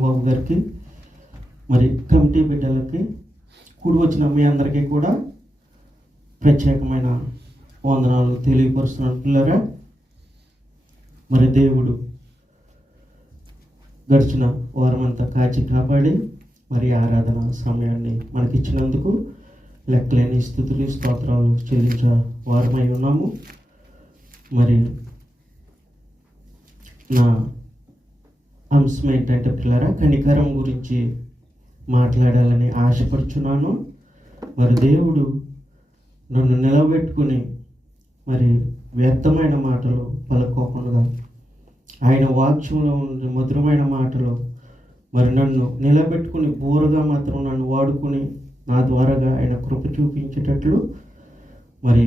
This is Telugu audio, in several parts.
బాబు గారికి, మరి కమిటీ బిడ్డలకి, కూడి వచ్చిన మీ అందరికీ కూడా ప్రత్యేకమైన వందనాలు తెలియపరుస్తున్నట్లుగా, మరి దేవుడు గడిచిన వారమంతా కాచి కాపాడి మరి ఆరాధన సమయాన్ని మనకిచ్చినందుకు లెక్కలేని స్తుతులు స్తోత్రాలు చెల్లించ వారమై ఉన్నాము. మరి నా అంశం ఏంటంటే పిల్లరా, కనికరం గురించి మాట్లాడాలని ఆశపడుచున్నాను. మరి దేవుడు నన్ను నిలబెట్టుకుని మరి వ్యర్థమైన మాటలు పలుకోకుండా ఆయన వాక్యంలో ఉన్న మధురమైన మాటలు మరి నన్ను నిలబెట్టుకుని బోరుగా మాత్రం నన్ను వాడుకుని నా ద్వారాగా ఆయన కృప చూపించేటట్లు మరి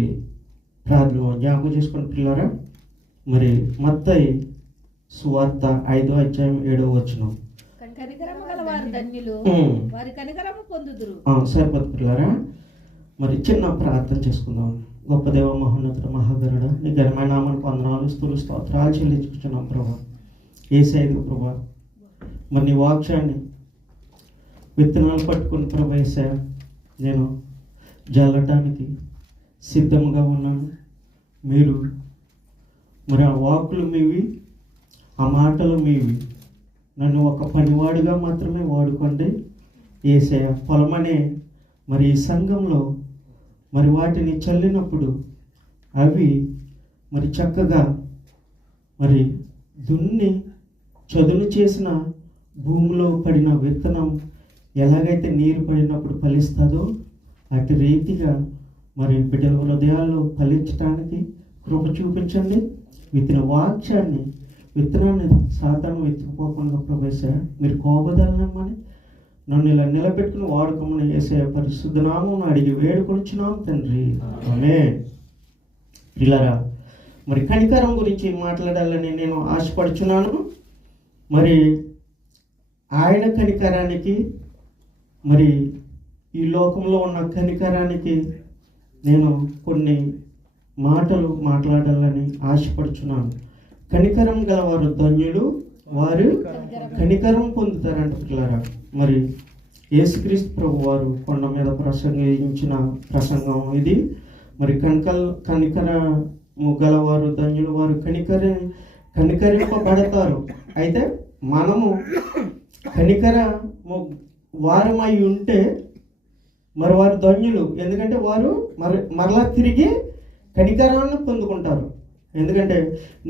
ప్రార్థన జ్ఞాపకం చేసుకుని పిల్లరా, మరి మత్తయి సువార్త 5వ అధ్యాయం 7వ వచనం. సరిపోదు పిల్లరా. మరి చిన్న ప్రార్థన చేసుకుందాం. గొప్ప దేవ, మహోన్నతుడ, మహాగరుడ, నీ ఘనమైన నామానికి వందనాలు స్తుతులు స్తోత్రాలు చెల్లించుకుంటున్నాం ప్రభా. యేసయ్య ప్రభా, మరి నీ వాక్యాన్ని విత్తనాలు పట్టుకుని ప్రభా యేసయ్య నేను జల్లటానికి సిద్ధంగా ఉన్నాను. మీరు మరి ఆ వాక్కులు మీవి, ఆ మాటలు మీవి. నన్ను ఒక పనివాడిగా మాత్రమే వాడుకోండి యేసయ్య. పొలమనే మరి ఈ సంఘంలో మరి వాటిని చల్లినప్పుడు అవి మరి చక్కగా మరి దున్ని చదును చేసిన భూమిలో పడిన విత్తనం ఎలాగైతే నీరు పడినప్పుడు ఫలిస్తుందో అటు రీతిగా మరి బిడ్డల హృదయాల్లో ఫలించడానికి కృప చూపించండి. విత్తన వాక్యాన్ని విత్తనాన్ని సాతాను వెతుకుపోకుండా ప్రవేశ మీరు కోపదలనమ్మని నన్ను ఇలా నిలబెట్టుకుని వాడుకోమని యేసయ్య పరిశుద్ధ నామం అడిగి వేడుకొనిచున్నాం తండ్రి, ఆమేన్. పిల్లరా, మరి కనికరం గురించి మాట్లాడాలని నేను ఆశపడుచున్నాను. మరి ఆయన కనికరానికి మరి ఈ లోకంలో ఉన్న కనికరానికి నేను కొన్ని మాటలు మాట్లాడాలని ఆశపడుచున్నాను. కనికరం గలవారు ధన్యులు, వారు కనికరం పొందుతారంట పిల్లరా. మరి యేసుక్రీస్తు ప్రభు వారు కొండ మీద ప్రసంగించిన ప్రసంగం ఇది. మరి కనికరము గలవారు ధన్యులు, వారు కనికరింపబడతారు. అయితే మనము కనికరము వారమై ఉంటే మరి వారు ధన్యులు, ఎందుకంటే వారు మరలా తిరిగి కనికరాన్ని పొందుకుంటారు. ఎందుకంటే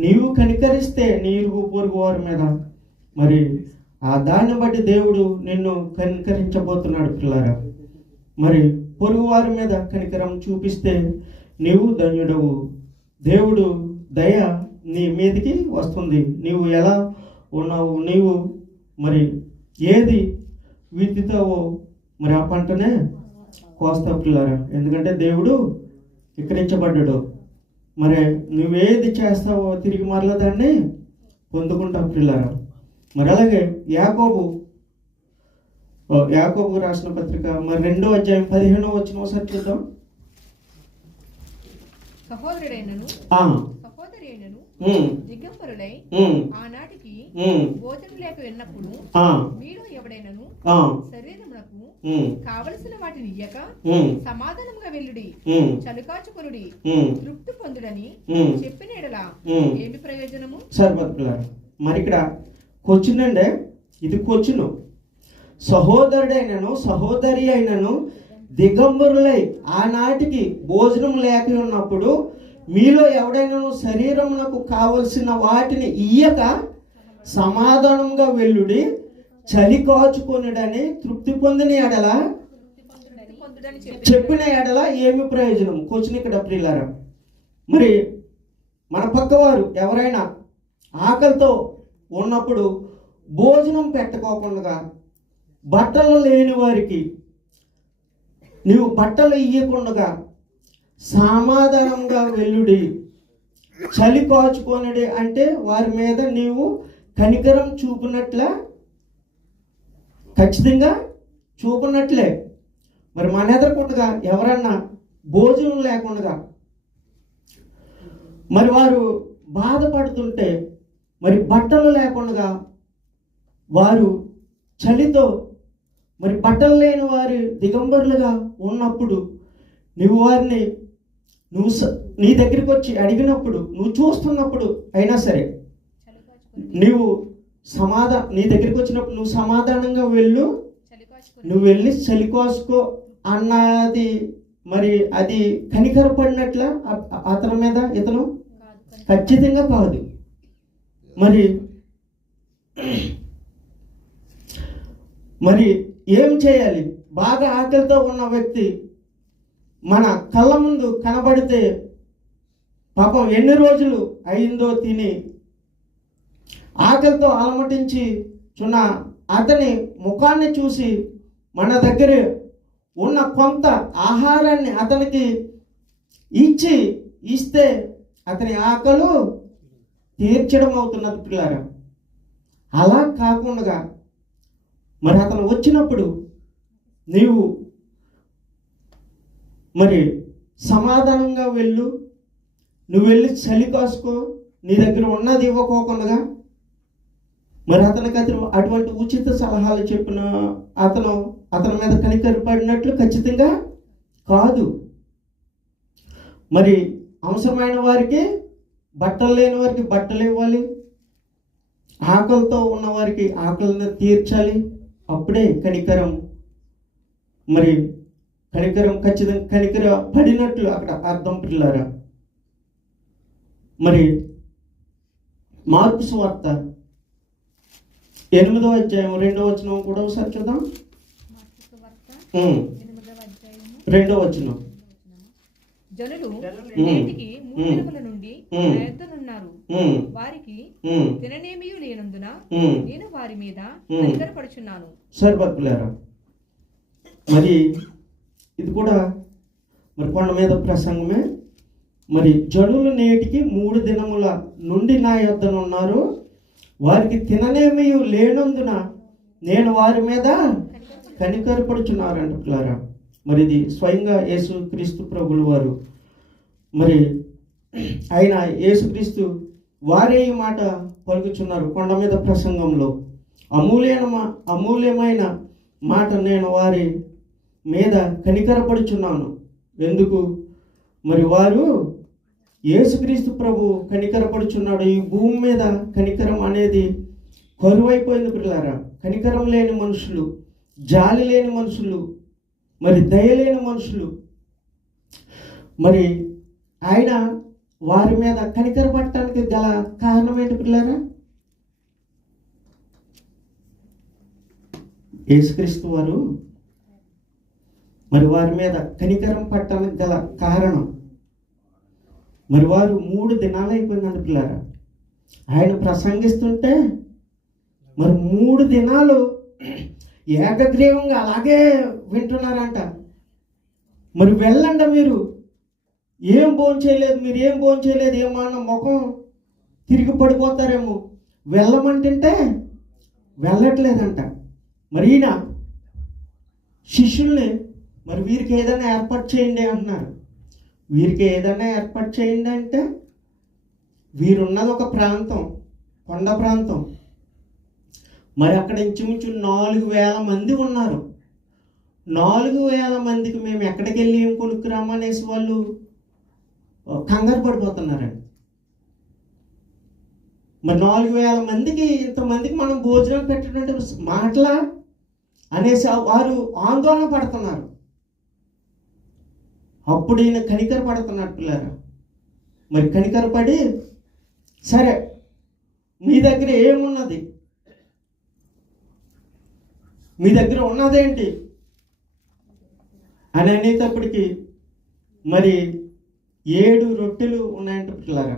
నీవు కనికరిస్తే నీ ఇరుగు పొరుగు వారి మీద మరి ఆ దాన్ని బట్టి దేవుడు నిన్ను కనికరించబోతున్నాడు పిల్లరా. మరి పొరుగు వారి మీద కనికరం చూపిస్తే నీవు ధన్యుడవు. దేవుడు దయ నీ మీదకి వస్తుంది. నీవు ఎలా ఉన్నావు, నీవు మరి ఏది విత్తుతావో మరి ఆ పంటనే కోస్తావు పిల్లరా. ఎందుకంటే దేవుడు వికరించబడ్డాడు. మరి నువ్వేది చేస్తావో తిరిగి మరలా దాన్ని పొందుకుంటావు పిల్లరా. మరి అలాగే యాకోబు రాసిన పత్రిక మరి 2వ అధ్యాయం 15వ వచనం ఒకసారి చూద్దాం. దిగంబరులై ఆనాటికి భోజనం లేక విన్నప్పుడు మీలో ఎవడైనను శరీరమునకు కావలసిన వాటిని ఇయ్యక సమాధానంగా వెళ్ళుడి, చలికాచుకొనుడి, తృప్తి పొందుడని చెప్పిన ఎడల ఏమి ప్రయోజనము? మరి ఇక్కడ కొచ్చునండే, ఇది కొచ్చును. సహోదరుడైనను సహోదరి అయినను దిగంబరులై ఆనాటికి భోజనం లేక ఉన్నప్పుడు మీలో ఎవడైనాను శరీరమునకు కావలసిన వాటిని ఇయ్యక సమాధానంగా వెళ్ళుడి, చలి కాచుకొనుడని తృప్తి పొందిన ఎడల చెప్పిన ఎడల ఏమి ప్రయోజనం? క్వశ్చన్ ఇక్కడ ప్రియులారా. మరి మన పక్కవారు ఎవరైనా ఆకలితో ఉన్నప్పుడు భోజనం పెట్టుకోకుండా బట్టలు లేని వారికి నీవు బట్టలు ఇయ్యకుండా సమాధానంగా వెళ్ళుడి, చలి కాచుకొనుడి అంటే వారి మీద నీవు కనికరం చూపినట్లే, ఖచ్చితంగా చూపినట్లే. మరి మన ఎదురుకుండగా ఎవరన్నా భోజనం లేకుండా మరి వారు బాధపడుతుంటే మరి బట్టలు లేకుండా వారు చలితో మరి బట్టలు లేని వారు దిగంబరులుగా ఉన్నప్పుడు నువ్వు వారిని నీ దగ్గరికి వచ్చి అడిగినప్పుడు, నువ్వు చూస్తున్నప్పుడు అయినా సరే నువ్వు నీ దగ్గరికి వచ్చినప్పుడు నువ్వు సమాధానంగా నువ్వు వెళ్ళి చలి కోసుకో అన్నది మరి అది కనికరపడినట్ల అతని మీద ఇతను ఖచ్చితంగా కాదు. మరి ఏం చేయాలి? బాగా ఆకలితో ఉన్న వ్యక్తి మన కళ్ళ ముందు కనబడితే పాపం ఎన్ని రోజులు అయిందో తిని ఆకలితో అలమటించి చున్న అతని ముఖాన్ని చూసి మన దగ్గర ఉన్న కొంత ఆహారాన్ని అతనికి ఇస్తే అతని ఆకలు తీర్చడం అవుతున్నది పిల్లారా. అలా కాకుండా మరి అతను వచ్చినప్పుడు నీవు మరి సమాధానంగా నువ్వు వెళ్ళి చలి కాసుకో, నీ దగ్గర ఉన్నది ఇవ్వకోకుండా మరి అతనికి అటువంటి ఉచిత సలహాలు చెప్పిన అతని మీద కనికరపడినట్లు ఖచ్చితంగా కాదు. మరి అవసరమైన వారికి, బట్టలు లేని వారికి బట్టలు ఇవ్వాలి, ఆకలితో ఉన్న వారికి ఆకలిని తీర్చాలి. అప్పుడే కనికరం ఖచ్చితంగా కనికర పడినట్లు అక్కడ అర్థం పిల్లారా. మరి మార్కు సువార్త 8వ అధ్యాయం 2వ వచనం కూడా ఒకసారి చూద్దాం. 2వ వచనం. జనులు నేటికి 3 దినముల నుండి నా యొద్దనున్నారు, వారికి తిననేమీ లేనందున నేను వారి మీద కనికరపడుచున్నాను. సరిపడులారా, మరి ఇది కూడా మరి కొండ మీద ప్రసంగమే. మరి జనులు నేటికి 3 దినముల నుండి నా యొద్దనున్నారు, వారికి తిననేమీ లేనందున నేను వారి మీద కనికరపడుచున్నారంట పిల్లారా. మరి ఇది స్వయంగా యేసుక్రీస్తు ప్రభుల వారు, మరి ఆయన యేసుక్రీస్తు వారే ఈ మాట పలుకుచున్నారు కొండ మీద ప్రసంగంలో. అమూల్యమైన మాట, నేను వారి మీద కనికరపడుచున్నాను. ఎందుకు? మరి వారు యేసుక్రీస్తు ప్రభు కనికరపడుచున్నాడు. ఈ భూమి మీద కనికరం అనేది కరువైపోయింది పిల్లారా. కనికరం లేని మనుషులు, జాలి లేని మనుషులు, మరి దయలేని మనుషులు. మరి ఆయన వారి మీద కనికరపడటానికి గల కారణం ఏంటి పిల్లారా? యేసుక్రీస్తు వారు మరి వారి మీద కనికరం పట్టడానికి గల కారణం, మరి వారు 3 దినాలు అయిపోయిందండి పిల్లారా. ఆయన ప్రసంగిస్తుంటే మరి 3 దినాలు ఏకగ్రీవంగా అలాగే వింటున్నారంట. మరి వెళ్ళండి, మీరు ఏం భోంచేయలేదు, ఏమన్నా ముఖం తిరిగి పడిపోతారేమో, వెళ్ళమంటుంటే వెళ్ళట్లేదంట. మరి ఈయన శిష్యుల్ని మరి వీరికి ఏదైనా ఏర్పాటు చేయండి అంటున్నారు. వీరికి ఏదైనా ఏర్పాటు చేయండి అంటే వీరున్నది ఒక ప్రాంతం, కొండ ప్రాంతం. మరి అక్కడ ఇంచుమించు 4,000 మంది ఉన్నారు. 4,000 మందికి మేము ఎక్కడికి వెళ్ళి ఏం కొనుక్కురామనేసి వాళ్ళు కంగారు పడిపోతున్నారండి. మరి 4,000 మందికి, ఇంతమందికి మనం భోజనం పెట్టినట్టు మాటలా అనేసి వారు ఆందోళన పడుతున్నారు. అప్పుడు ఈయన కనికర పడుతున్నాడు పిల్లారా. మరి కనికరపడి, సరే మీ దగ్గర ఏమున్నది, మీ దగ్గర ఉన్నదేంటి అని అనేటప్పటికి మరి 7 రొట్టెలు ఉన్నాయంట పిల్లారా.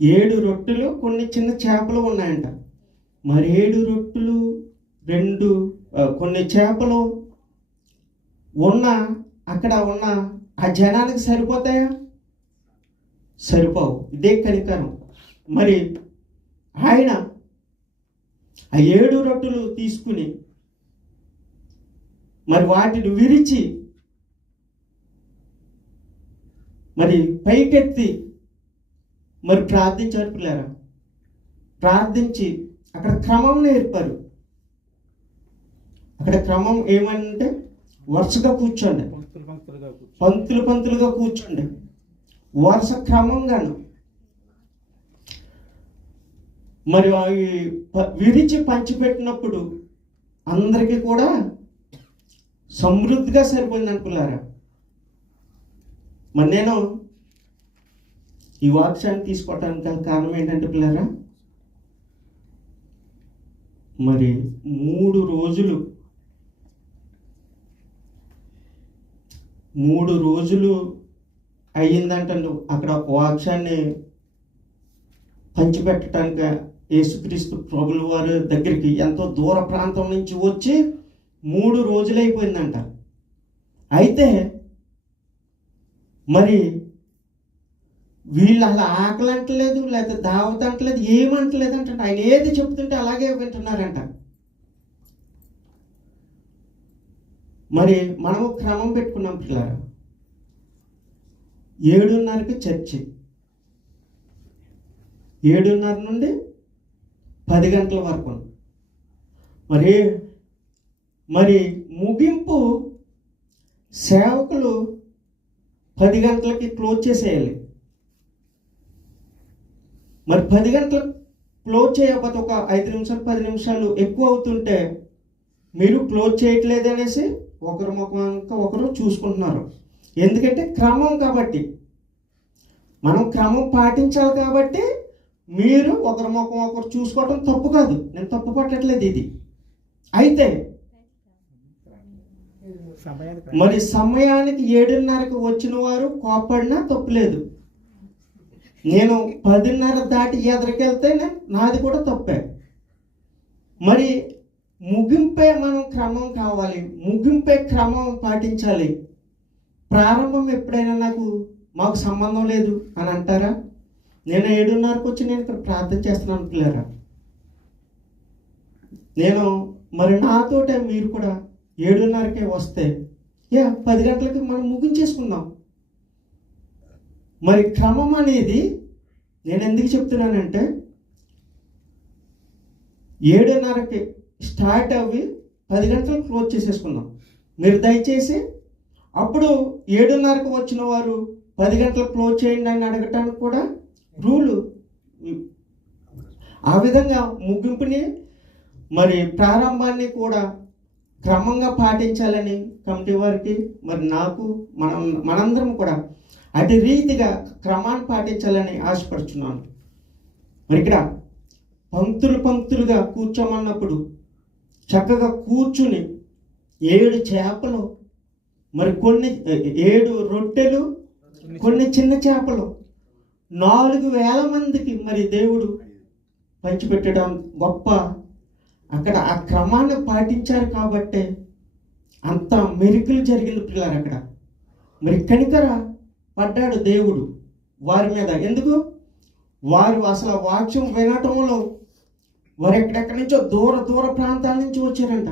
7 రొట్టెలు, కొన్ని చిన్న చేపలు ఉన్నాయంట. మరి 7 రొట్టెలు, కొన్ని చేపలు అక్కడ ఉన్న ఆ జనానికి సరిపోతాయా? సరిపోవు. ఇదే కనికరం. మరి ఆయన ఆ 7 రొట్టెలు తీసుకుని మరి వాటిని విరిచి మరి పైకెత్తి మరి ప్రార్థించారు పిల్లారా. ప్రార్థించి అక్కడ క్రమం నేర్పారు. అక్కడ క్రమం ఏమంటే వరుసగా కూర్చోండి, పంక్తులుగా కూర్చోండి, వరుస క్రమంగాను. మరి అవి విరిచి పంచిపెట్టినప్పుడు అందరికీ కూడా సమృద్ధిగా సరిపోయింది అనుకున్నారా? మరి నేను ఈ వాక్యాన్ని తీసుకోవటానికి గల కారణం ఏంటంటే పిల్లరా, మరి 3 రోజులు అయ్యిందంటండి అక్కడ వాక్యాన్ని పంచిపెట్టడానికి. యేసుక్రీస్తు ప్రభుల వారి దగ్గరికి ఎంతో దూర ప్రాంతం నుంచి వచ్చి 3 రోజులు అయిపోయిందంట. అయితే మరి వీళ్ళు అలా ఆకలి అంటలేదు, లేకపోతే దావత్ అంటలేదు, ఏమంటలేదు అంటే ఆయన ఏది చెప్తుంటే అలాగే వింటున్నారంట. మరి మనము క్రమం పెట్టుకున్నాం పిల్లలు. 7:30కి చర్చి, 7:30 నుండి 10 గంటల వరకు. మరి ముగింపు సేవకులు 10 గంటలకి క్లోజ్ చేసేయాలి. మరి 10 గంటలకు క్లోజ్ చేయకపోతే ఒక 5 నిమిషాలు 10 నిమిషాలు ఎక్కువ అవుతుంటే మీరు క్లోజ్ చేయట్లేదు అనేసి ఒకరు ముఖం ఒకరు చూసుకుంటున్నారు. ఎందుకంటే క్రమం కాబట్టి, మనం క్రమం పాటించాలి కాబట్టి మీరు ఒకరి ముఖం ఒకరు చూసుకోవటం తప్పు కాదు, నేను తప్పు పట్టట్లేదు ఇది. అయితే మరి సమయానికి 7:30కి వచ్చిన వారు కోపడినా తప్పులేదు. నేను 10:30 దాటి ఎదురుకెళ్తే నాది కూడా తప్పే. మరి ముగింపే మనం క్రమం కావాలి, ముగింపే క్రమం పాటించాలి. ప్రారంభం ఎప్పుడైనా మాకు సంబంధం లేదు అని అంటారా? నేను 7:30కి వచ్చి నేను ఇక్కడ ప్రార్థన చేస్తున్నాను పిల్లరా. నేను మరి నాతోటే మీరు కూడా 7:30కే వస్తే 10 గంటలకి మనం ముగించేసుకుందాం. మరి క్రమం అనేది నేను ఎందుకు చెప్తున్నానంటే 7:30కి స్టార్ట్ అవ్వి 10 గంటలకు క్లోజ్ చేసేసుకుందాం. మీరు దయచేసి అప్పుడు 7:30కి వచ్చిన వారు 10 గంటలకు క్లోజ్ చేయండి అని అడగటానికి కూడా రూలు. ఆ విధంగా ముగింపుని మరి ప్రారంభాన్ని కూడా క్రమంగా పాటించాలని కమిటీ వారికి మరి నాకు మనందరం కూడా అటు రీతిగా క్రమాన్ని పాటించాలని ఆశపడుచున్నాను. మరి ఇక్కడ పంక్తులుగా కూర్చోమన్నప్పుడు చక్కగా కూర్చుని 7 చేపలు, మరి 7 రొట్టెలు, కొన్ని చిన్న చేపలు, 4,000 మందికి మరి దేవుడు పంచిపెట్టడం గొప్ప. అక్కడ ఆ క్రమాన్ని పాటించారు కాబట్టి అంత మెరుకులు జరిగింది పిల్లలు. అక్కడ మరి కనికర పడ్డాడు దేవుడు వారి మీద. ఎందుకు? వారు అసలు వాక్యం వినటంలో వారు ఎక్కడెక్కడి నుంచో దూర ప్రాంతాల నుంచి వచ్చారంట.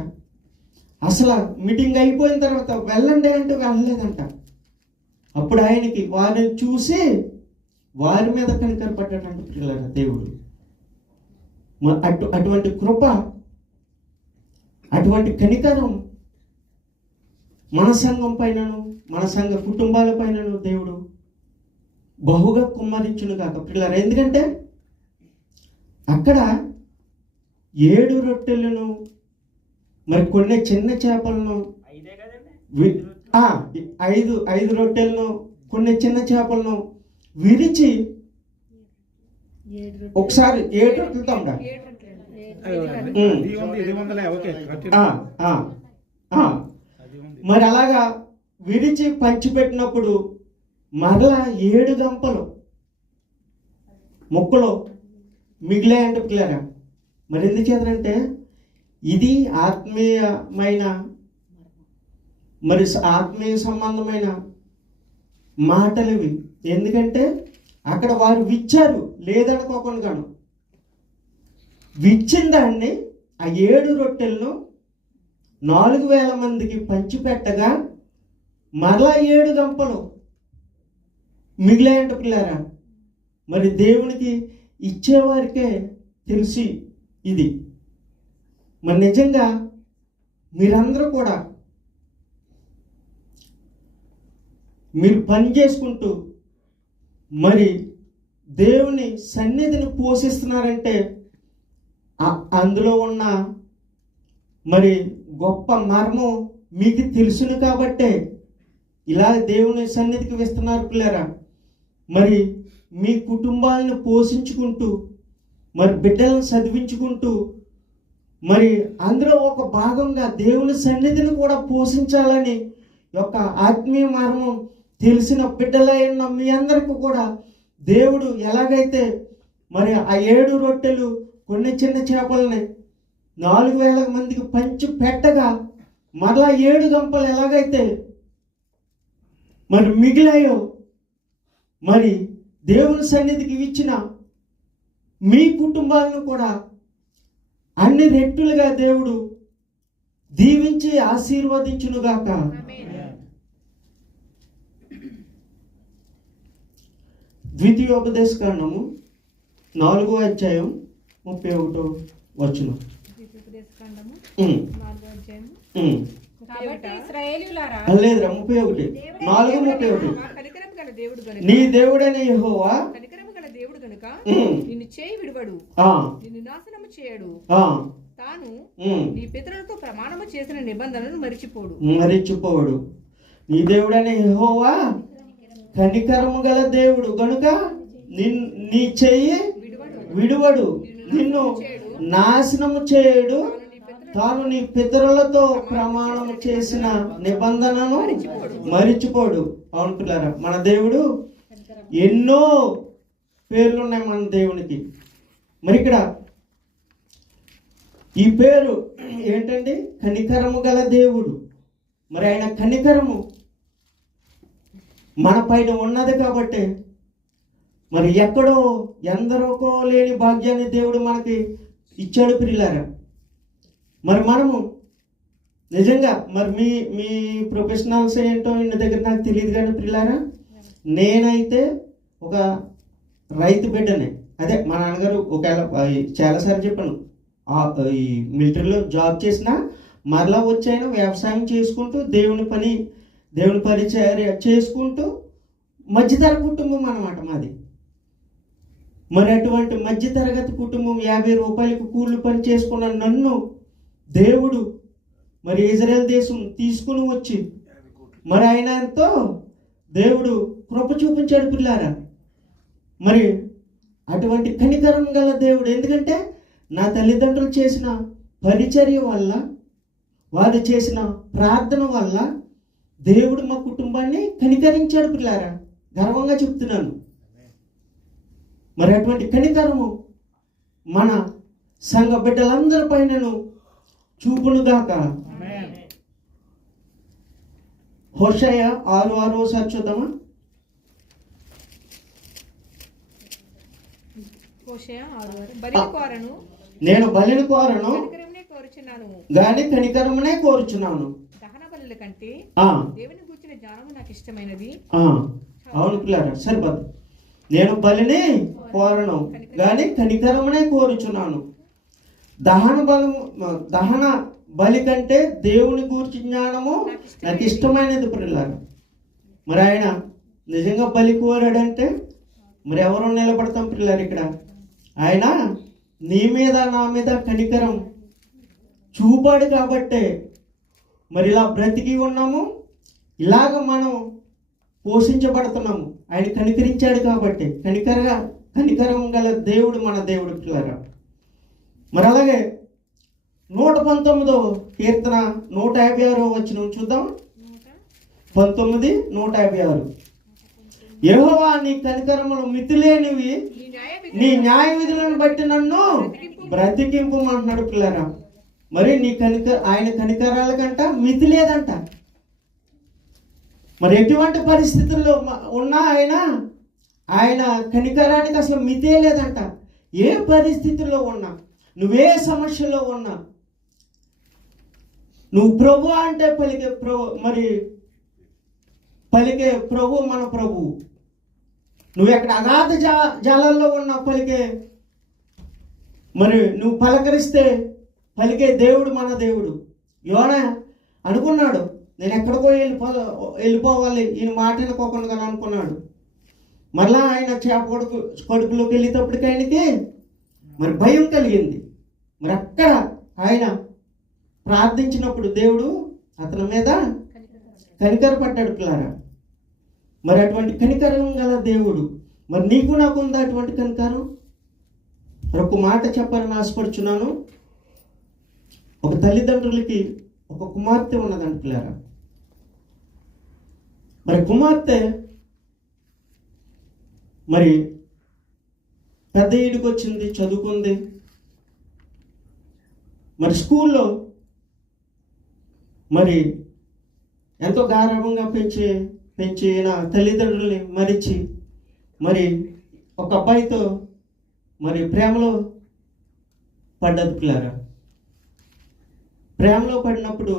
అసలు మీటింగ్ అయిపోయిన తర్వాత వెళ్ళండి అంటే వెళ్ళలేదంట. అప్పుడు ఆయనకి వారిని చూసి వారి మీద కనికర పడ్డాడంట పిల్లల దేవుడు. అటువంటి కృప, అటువంటి కనికరం మన సంఘం పైనను మన సంఘ కుటుంబాల పైనను దేవుడు బహుగా కుమ్మరించును కాక పిల్లలు. ఎందుకంటే అక్కడ 7 రొట్టెలను, మరి కొన్ని చిన్న చేపలను, 5 రొట్టెలను, కొన్ని చిన్న చేపలను విరిచి ఒకసారి 7 రొట్టెలు తమ్ముడా, మరి అలాగా విరిచి పంచిపెట్టినప్పుడు మరలా 7 గంపలు ముక్కలు మిగిలాయంటే పిల్లరా. మరి ఎందుకు చేద్దంటే ఇది ఆత్మీయమైన మరి ఆత్మీయ సంబంధమైన మాటలు ఇవి. ఎందుకంటే అక్కడ వారు విచ్చారు లేదనుకోకుండాను. విచ్చిన దాన్ని ఆ 7 రొట్టెలను 4,000 మందికి పంచిపెట్టగా మరలా 7 గంపలు మిగిలాయంట పిల్లారా. మరి దేవునికి ఇచ్చేవారికే తెలిసి ఇది. మరి నిజంగా మీరందరూ కూడా మీరు పని చేసుకుంటూ మరి దేవుని సన్నిధిని పోషిస్తున్నారంటే అందులో ఉన్న మరి గొప్ప మర్మం మీకు తెలుసును కాబట్టే ఇలా దేవుని సన్నిధికి వేస్తున్నారు పిల్లరా. మరి మీ కుటుంబాలను పోషించుకుంటూ మరి బిడ్డలను చదివించుకుంటూ మరి అందులో ఒక భాగంగా దేవుని సన్నిధిని కూడా పోషించాలని యొక్క ఆత్మీయ మర్మం తెలిసిన బిడ్డలైన మీ అందరికీ కూడా దేవుడు ఎలాగైతే మరి ఆ 7 రొట్టెలు కొన్ని చిన్న చేపలని 4,000 మందికి పంచి పెట్టగా మరలా 7 గంపలు ఎలాగైతే మరి మిగిలాయో మరి దేవుని సన్నిధికి ఇచ్చిన మీ కుటుంబాలను కూడా అన్ని రెట్టులుగా దేవుడు దీవించి ఆశీర్వదించునుగాక. ద్వితీయోపదేశకాండము 4వ అధ్యాయం 31వ వచనం. లేదురా 31 4:31. నీ దేవుడైన యెహోవా నిన్ను చేయి విడువడు, నిన్ను నాశనము చేయడు, తాను నీ పితరులతో ప్రమాణము చేసిన నిబంధనలను మరిచిపోడు. నీ దేవుడైన యెహోవా కనికరము గల దేవుడు గనుక నీ చెయ్యి విడువడు, నిన్ను నాశనము చేయడు, తాను నీ పితరులతో ప్రమాణము చేసిన నిబంధనను మరిచిపోడు. అవును పిల్లరా, మన దేవుడు ఎన్నో పేర్లు ఉన్నాయి మన దేవునికి. మరి ఇక్కడ ఈ పేరు ఏంటండి? కనికరము గల దేవుడు. మరి ఆయన కనికరము మన పైన ఉన్నది కాబట్టి మరి ఎక్కడో ఎందరికో లేని భాగ్యాన్ని దేవుడు మనకి ఇచ్చాడు పిల్లారా. మరి మనము నిజంగా మరి మీ మీ ప్రొఫెషనల్స్ ఏంటో ఇన్న దగ్గర నాకు తెలియదు కానీ పిల్లారా, నేనైతే ఒక రైతు బిడ్డనే. అదే మా నాన్నగారు ఒకవేళ చాలాసార్లు చెప్పాను, ఈ మిలిటరీలో జాబ్ చేసినా మరలా వచ్చాయన వ్యవసాయం చేసుకుంటూ దేవుని పరిచర్య చేసుకుంటూ మధ్యతర కుటుంబం అన్నమాట మాది. మరి అటువంటి మధ్యతరగతి కుటుంబం 50 రూపాయలకు కూలి పని చేసుకున్న నన్ను దేవుడు మరి ఇజ్రాయెల్ దేశం తీసుకుని వచ్చి మరి ఆయనతో దేవుడు కృప చూపించాడు పిల్లారా. మరి అటువంటి కనికరం గల దేవుడు, ఎందుకంటే నా తల్లిదండ్రులు చేసిన పరిచర్య వల్ల, వారు చేసిన ప్రార్థన వల్ల దేవుడు మా కుటుంబాన్ని కనికరించాడు పిల్లారా. గర్వంగా చెప్తున్నాను. మరి అటువంటి కనికరము మన సంఘ బిడ్డలందరి పైనను చూపునుగాక. హోషేయ 6:6 ఒకసారి చూద్దామా? నేను బలిని కోరను గాని కనికరమునే కోరుచున్నాను. దహన బలుల కంటే దేవుని గూర్చిన జ్ఞానము నాకు ఇష్టమైనది. అవును పిల్లారా, సరిపోదు. నేను బలిని కోరను గాని కనికరమునే కోరుచున్నాను. దహన బలి కంటే దేవుని గూర్చి జ్ఞానము నాకు ఇష్టమైనది పిల్లారా. మరి ఆయన నిజంగా బలి కోరాడంటే మరి ఎవరు నిలబడతాం పిల్లారు? ఇక్కడ ఆయన నీ మీద నా మీద కనికరం చూపాడు కాబట్టే మరి ఇలా బ్రతికి ఉన్నాము, ఇలాగ మనం పోషించబడుతున్నాము. ఆయన కనికరించాడు కాబట్టి. కనికరం గల దేవుడు మన దేవుడు పిల్లరా. మరి అలాగే 119వ కీర్తన 156వ వచనం చూద్దాం. 19, 156. యెహోవా నీ కనికరములు మితిలేనివి, నీ న్యాయ విధులను బట్టి నన్ను బ్రతికింపు అంటున్నాడు పిల్లరా. మరి ఆయన కనికరాల కంట మితి లేదంట. మరి ఎటువంటి పరిస్థితుల్లో ఉన్నా ఆయన కనికరానికి అసలు మితే లేదంట. ఏ పరిస్థితుల్లో ఉన్నా, నువ్వే సమస్యలో ఉన్నా, నువ్వు ప్రభు అంటే పలికే ప్రభు మన ప్రభువు. నువ్వు ఎక్కడ అగాధ జాలల్లో ఉన్నా పలికే మరి నువ్వు పలకరిస్తే పలికే దేవుడు మన దేవుడు. యోనా అనుకున్నాడు, నేను ఎక్కడికో వెళ్ళిపోవాలి ఈయన మాట వినుకోకుండా అనుకున్నాడు. మరలా ఆయన చేప కడుపులోకి వెళ్ళేటప్పటికి ఆయనకి మరి భయం కలిగింది. మరి అక్కడ ఆయన ప్రార్థించినప్పుడు దేవుడు అతని మీద కనికరపడ్డాడు పిల్లారా. మరి అటువంటి కనికరం గల దేవుడు మరి నీకు నాకు ఉందా అటువంటి కనికరం? మరి ఒక మాట చెప్పాలని ఆశపడుచున్నాను. ఒక తల్లిదండ్రులకి ఒక కుమార్తె ఉన్నదంట పిల్లారా. మరి కుమార్తె మరి పెద్ద ఈడికి వచ్చింది, చదువుకుంది. మరి స్కూల్లో మరి ఎంతో గారాభంగా పెంచిన తల్లిదండ్రుల్ని మరిచి మరి ఒక అబ్బాయితో మరి ప్రేమలో పడ్డది పిల్లారా. ప్రేమలో పడినప్పుడు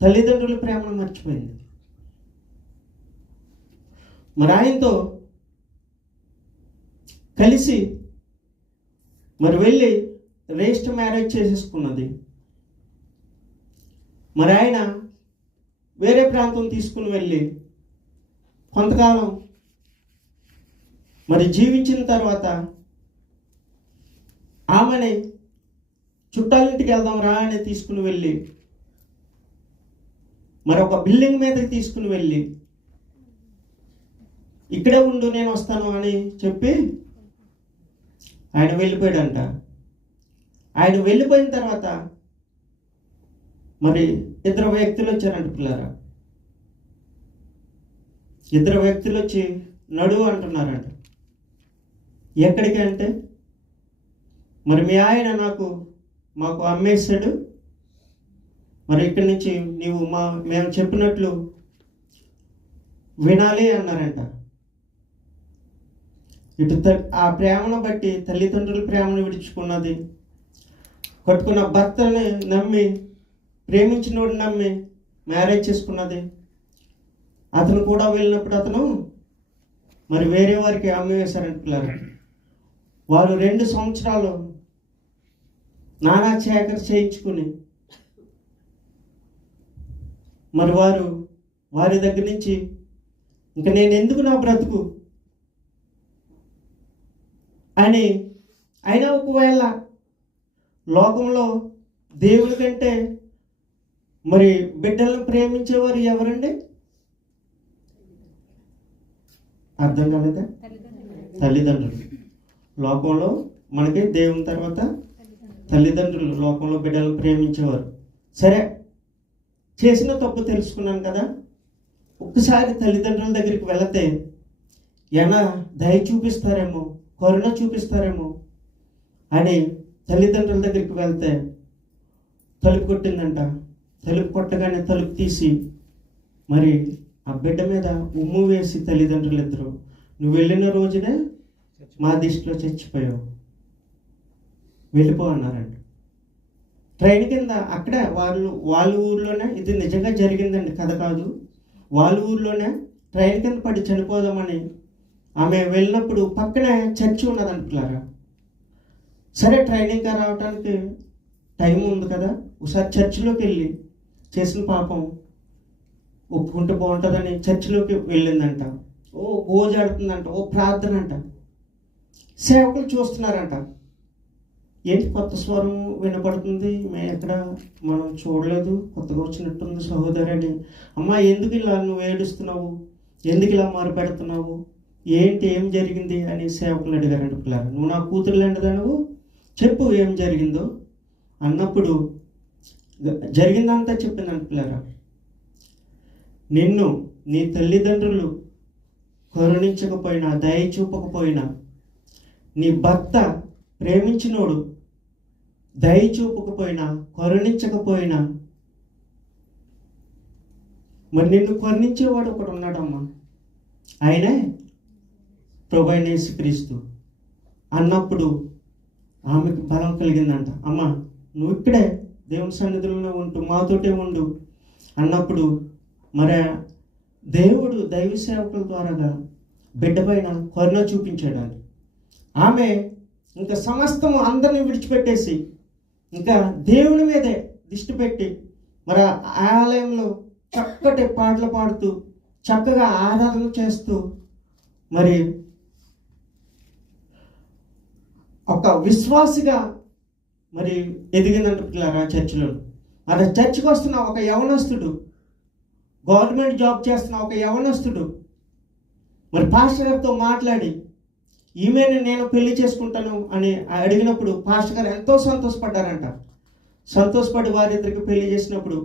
తల్లిదండ్రుల ప్రేమను మర్చిపోయింది. మరి ఆయనతో కలిసి మరి వెళ్ళి రిజిస్టర్ మ్యారేజ్ చేసేసుకున్నది. మరి ఆయన వేరే ప్రాంతం తీసుకుని వెళ్ళి కొంతకాలం మరి జీవించిన తర్వాత ఆమెని చుట్టాలింటికి వెళ్దాం రా అని తీసుకుని వెళ్ళి మరి ఒక బిల్డింగ్ మీదకి తీసుకుని వెళ్ళి ఇక్కడే ఉండు నేను వస్తాను అని చెప్పి ఆయన వెళ్ళిపోయాడంట. ఆయన వెళ్ళిపోయిన తర్వాత మరి ఇద్దరు వ్యక్తులు వచ్చారంట పిల్లారా. ఇద్దరు వ్యక్తులు వచ్చి నడువు అంటున్నారంట. ఎక్కడికి అంటే మరి మీ ఆయన మాకు అమ్మేశాడు, మరి ఇక్కడి నుంచి నీవు మేము చెప్పినట్లు వినాలి అన్నారంట. ఇటు ఆ ప్రేమను బట్టి తల్లిదండ్రుల ప్రేమను విడుచుకున్నది, కట్టుకున్న భర్తని నమ్మి ప్రేమించినోడు నమ్మి మ్యారేజ్ చేసుకున్నది. అతను కూడా వెళ్ళినప్పుడు అతను మరి వేరే వారికి అమ్మి వేశారంట పిల్లలు. వారు 2 సంవత్సరాలు నానా చేకర చేయించుకుని మరి వారి దగ్గర నుంచి ఇంకా నేను ఎందుకు నా బ్రతుకు అని అయినా ఒకవేళ లోకంలో దేవుడి కంటే మరి బిడ్డలను ప్రేమించేవారు ఎవరండి? అర్థం కాలేదా? తల్లిదండ్రులు. లోకంలో మనకి దేవుని తర్వాత తల్లిదండ్రులు లోకంలో బిడ్డలను ప్రేమించేవారు. సరే, చేసిన తప్పు తెలుసుకున్నాను కదా, ఒక్కసారి తల్లిదండ్రుల దగ్గరికి వెళితే ఏమైనా దయ చూపిస్తారేమో, కరుణ చూపిస్తారేమో అని తల్లిదండ్రుల దగ్గరికి వెళ్తే తలుపు కొట్టిందంట. తలుపు కొట్టగానే తలుపు తీసి మరి ఆ బిడ్డ మీద ఉమ్ము వేసి తల్లిదండ్రులు ఇద్దరు, నువ్వు వెళ్ళిన రోజునే మా దృష్టిలో చచ్చిపోయావు, వెళ్ళిపో అన్నారంట. ట్రైన్ కింద అక్కడే వాళ్ళ ఊర్లోనే, ఇది నిజంగా జరిగిందండి, కథ కాదు, వాళ్ళ ఊర్లోనే ట్రైన్ కింద పడి చనిపోదామని ఆమె వెళ్ళినప్పుడు పక్కనే చర్చి ఉన్నదంటున్నారా. సరే, ట్రైనింగ్ రావడానికి టైం ఉంది కదా, ఒకసారి చర్చిలోకి వెళ్ళి చేసిన పాపం ఒప్పుకుంటూ బాగుంటుందని చర్చిలోకి వెళ్ళిందంట. ఓ గోజాడుతుందంట, ఓ ప్రార్థన అంట. సేవకులు చూస్తున్నారంట, ఏంటి కొత్త స్వరం వినపడుతుంది, మనం చూడలేదు, కొత్తగా వచ్చినట్టుంది సహోదరి అని. అమ్మ, ఎందుకు ఇలా నువ్వు ఏడుస్తున్నావు, ఎందుకు ఇలా మొరపెడుతున్నావు, ఏంటి, ఏం జరిగింది అని సేవకులు అడిగారంట. పిల్లలు, నువ్వు నా కూతురు లాంటిదా, నువ్వు చెప్పు ఏం జరిగిందో అన్నప్పుడు జరిగిందంతా చెప్పిందంట. పిల్లరా, నిన్ను నీ తల్లిదండ్రులు కరుణించకపోయినా, దయ చూపకపోయినా, నీ భర్త ప్రేమించినోడు దయ చూపకపోయినా, కరుణించకపోయినా, మరి నిన్ను కరుణించేవాడు ఒకడు ఉన్నాడమ్మా, ఆయనే ప్రభువైన యేసుక్రీస్తు అన్నప్పుడు ఆమెకు బలం కలిగిందంట. అమ్మ, నువ్వు ఇక్కడే దేవుని సన్నిధిలోనే ఉంటూ మాతోటే ఉండు అన్నప్పుడు మరి దేవుడు దైవ సేవకుల ద్వారాగా బిడ్డ పైన కరుణ చూపించాడు. ఆమె ఇంకా సమస్తము అందరిని విడిచిపెట్టేసి ఇంకా దేవుని మీదే దృష్టి పెట్టి మరి ఆ ఆలయంలో చక్కటి పాటలు పాడుతూ చక్కగా ఆరాధన చేస్తూ మరి ఒక విశ్వాసిగా మరి ఎదిగిందంటే పిల్లరా చర్చిలో. మరి చర్చికి వస్తున్న ఒక యవనస్తుడు, గవర్నమెంట్ జాబ్ చేస్తున్న ఒక యవనస్తుడు మరి పాస్టర్ గారితో మాట్లాడి ఈమెను నేను పెళ్లి చేసుకుంటాను అని అడిగినప్పుడు పాస్టర్ గారు ఎంతో సంతోషపడ్డారంట. సంతోషపడి వారిద్దరికి పెళ్లి చేసినప్పుడు